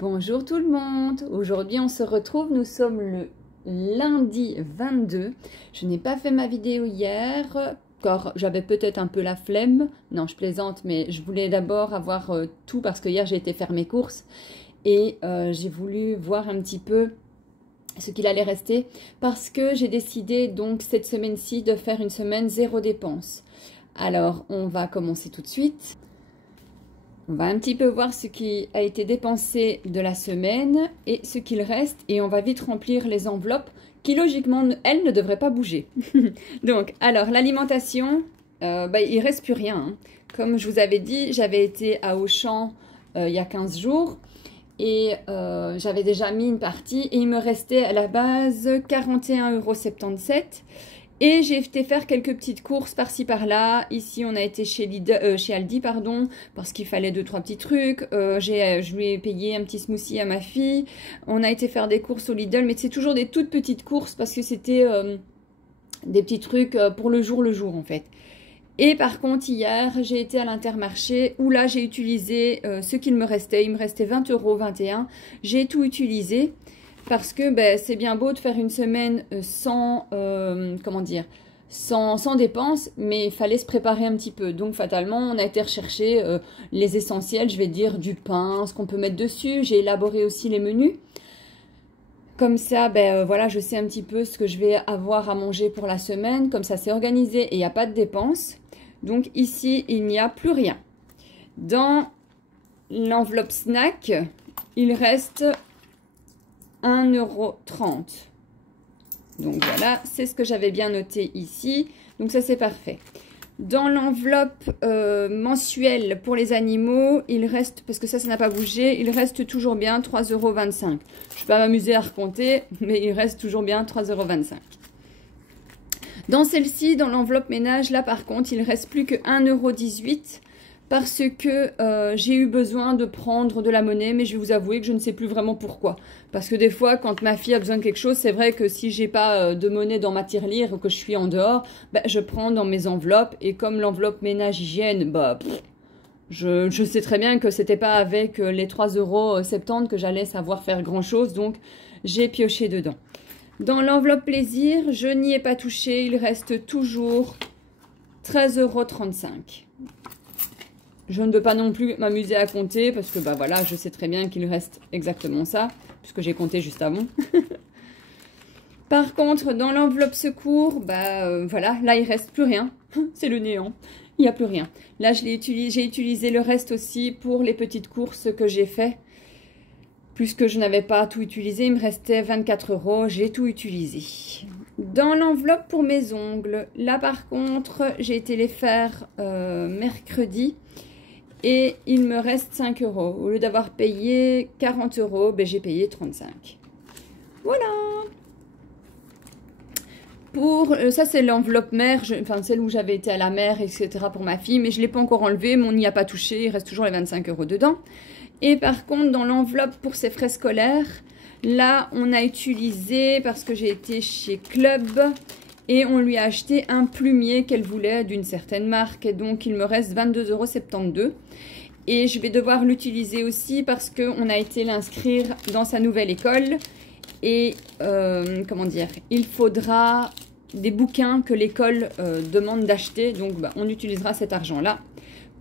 Bonjour tout le monde, aujourd'hui on se retrouve, nous sommes le lundi 22. Je n'ai pas fait ma vidéo hier car j'avais peut-être un peu la flemme. Non, je plaisante, mais je voulais d'abord avoir tout parce que hier j'ai été faire mes courses et j'ai voulu voir un petit peu ce qu'il allait rester parce que j'ai décidé donc cette semaine-ci de faire une semaine zéro dépense. Alors on va commencer tout de suite. On va un petit peu voir ce qui a été dépensé de la semaine et ce qu'il reste. Et on va vite remplir les enveloppes qui, logiquement, elles ne devraient pas bouger. Donc, alors, l'alimentation, il ne reste plus rien. Hein. Comme je vous avais dit, j'avais été à Auchan il y a 15 jours. Et j'avais déjà mis une partie. Et il me restait à la base 41,77 €. Et j'ai été faire quelques petites courses par-ci par-là. Ici, on a été chez Aldi, pardon, parce qu'il fallait 2-3 petits trucs. Je lui ai payé un petit smoothie à ma fille. On a été faire des courses au Lidl, mais c'est toujours des toutes petites courses parce que c'était des petits trucs pour le jour en fait. Et par contre, hier, j'ai été à l'Intermarché où là, j'ai utilisé ce qu'il me restait. Il me restait 20,21 €. J'ai tout utilisé. Parce que c'est bien beau de faire une semaine sans dépenses, mais il fallait se préparer un petit peu. Donc fatalement, on a été rechercher les essentiels, je vais dire du pain, ce qu'on peut mettre dessus. J'ai élaboré aussi les menus. Comme ça, voilà, je sais un petit peu ce que je vais avoir à manger pour la semaine. Comme ça, c'est organisé et il n'y a pas de dépenses. Donc ici, il n'y a plus rien. Dans l'enveloppe snack, il reste 1,30 €. Donc voilà, c'est ce que j'avais bien noté ici. Donc ça, c'est parfait. Dans l'enveloppe mensuelle pour les animaux, il reste, parce que ça n'a pas bougé, il reste toujours bien 3,25 €. Je ne vais pas m'amuser à recompter, mais il reste toujours bien 3,25 €. Dans celle-ci, dans l'enveloppe ménage, là par contre, il ne reste plus que 1,18 € parce que j'ai eu besoin de prendre de la monnaie, mais je vais vous avouer que je ne sais plus vraiment pourquoi. Parce que des fois, quand ma fille a besoin de quelque chose, c'est vrai que si j'ai pas de monnaie dans ma tirelire ou que je suis en dehors, je prends dans mes enveloppes. Et comme l'enveloppe ménage hygiène, je sais très bien que c'était pas avec les 3,70 € que j'allais savoir faire grand chose, donc j'ai pioché dedans. Dans l'enveloppe plaisir, je n'y ai pas touché, il reste toujours 13,35 €. Je ne veux pas non plus m'amuser à compter parce que voilà, je sais très bien qu'il reste exactement ça, puisque j'ai compté juste avant. Par contre, dans l'enveloppe secours, voilà, là il reste plus rien. C'est le néant. Il n'y a plus rien. Là, j'ai utilisé le reste aussi pour les petites courses que j'ai fait. Puisque je n'avais pas tout utilisé, il me restait 24 €, j'ai tout utilisé. Dans l'enveloppe pour mes ongles, là par contre, j'ai été les faire mercredi. Et il me reste 5 €. Au lieu d'avoir payé 40 €, j'ai payé 35 €. Voilà. Pour ça, c'est l'enveloppe mère, enfin celle où j'avais été à la mer, etc. pour ma fille. Mais je ne l'ai pas encore enlevé, mais on n'y a pas touché. Il reste toujours les 25 € dedans. Et par contre, dans l'enveloppe pour ses frais scolaires, là, on a utilisé, parce que j'ai été chez Club... Et on lui a acheté un plumier qu'elle voulait d'une certaine marque. Et donc, il me reste 22,72 €. Et je vais devoir l'utiliser aussi parce qu'on a été l'inscrire dans sa nouvelle école. Et, il faudra des bouquins que l'école demande d'acheter. Donc, on utilisera cet argent-là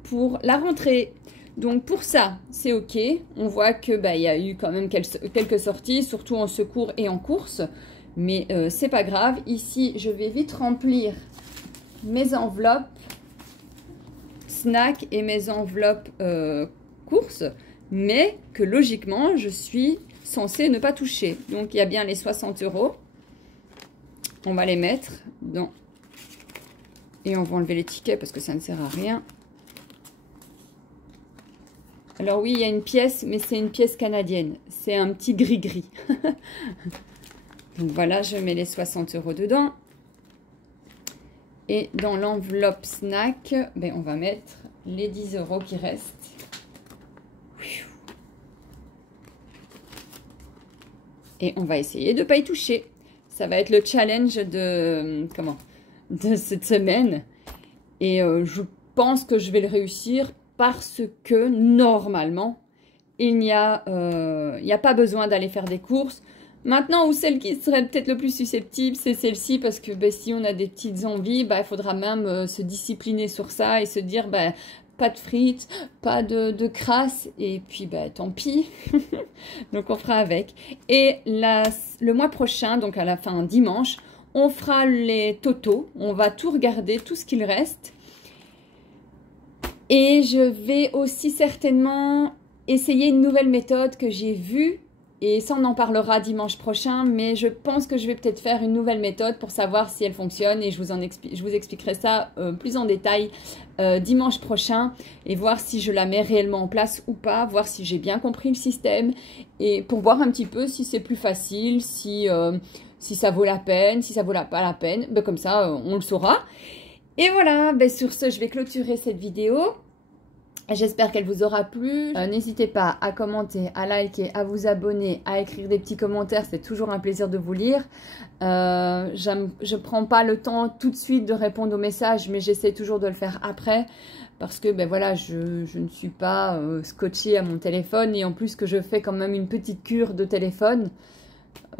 pour la rentrée. Donc, pour ça, c'est OK. On voit que il y a eu quand même quelques sorties, surtout en secours et en course. Mais c'est pas grave. Ici, je vais vite remplir mes enveloppes snack et mes enveloppes courses. Mais que logiquement, je suis censée ne pas toucher. Donc, il y a bien les 60 €. On va les mettre dans... Et on va enlever les tickets parce que ça ne sert à rien. Alors oui, il y a une pièce, mais c'est une pièce canadienne. C'est un petit gris-gris. Donc voilà, je mets les 60 € dedans. Et dans l'enveloppe snack, on va mettre les 10 € qui restent. Et on va essayer de ne pas y toucher. Ça va être le challenge de cette semaine. Et je pense que je vais le réussir parce que normalement, il n'y a pas besoin d'aller faire des courses. Maintenant, où celle qui serait peut-être le plus susceptible, c'est celle-ci, parce que ben, si on a des petites envies, ben, il faudra même se discipliner sur ça et se dire, ben, pas de frites, pas de crasse, et puis ben, tant pis. Donc on fera avec. Et le mois prochain, donc à la fin dimanche, on fera les totaux. On va tout regarder, tout ce qu'il reste. Et je vais aussi certainement essayer une nouvelle méthode que j'ai vue. Et ça, on en parlera dimanche prochain, mais je pense que je vais peut-être faire une nouvelle méthode pour savoir si elle fonctionne et je vous expliquerai ça plus en détail dimanche prochain et voir si je la mets réellement en place ou pas, voir si j'ai bien compris le système et pour voir un petit peu si c'est plus facile, si ça vaut la peine, si ça vaut pas la peine, ben, comme ça on le saura. Et voilà, ben, sur ce, je vais clôturer cette vidéo. J'espère qu'elle vous aura plu. N'hésitez pas à commenter, à liker, à vous abonner, à écrire des petits commentaires. C'est toujours un plaisir de vous lire. Je prends pas le temps tout de suite de répondre aux messages, mais j'essaie toujours de le faire après. Parce que ben voilà, je ne suis pas scotchée à mon téléphone. Et en plus que je fais quand même une petite cure de téléphone.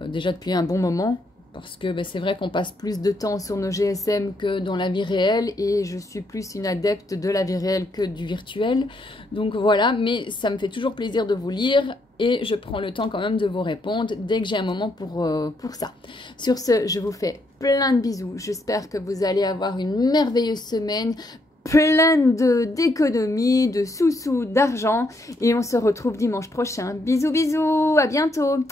Déjà depuis un bon moment. Parce que ben, c'est vrai qu'on passe plus de temps sur nos GSM que dans la vie réelle et je suis plus une adepte de la vie réelle que du virtuel. Donc voilà, mais ça me fait toujours plaisir de vous lire et je prends le temps quand même de vous répondre dès que j'ai un moment pour ça. Sur ce, je vous fais plein de bisous. J'espère que vous allez avoir une merveilleuse semaine, plein d'économies, de sous-sous, d'argent et on se retrouve dimanche prochain. Bisous, bisous, à bientôt!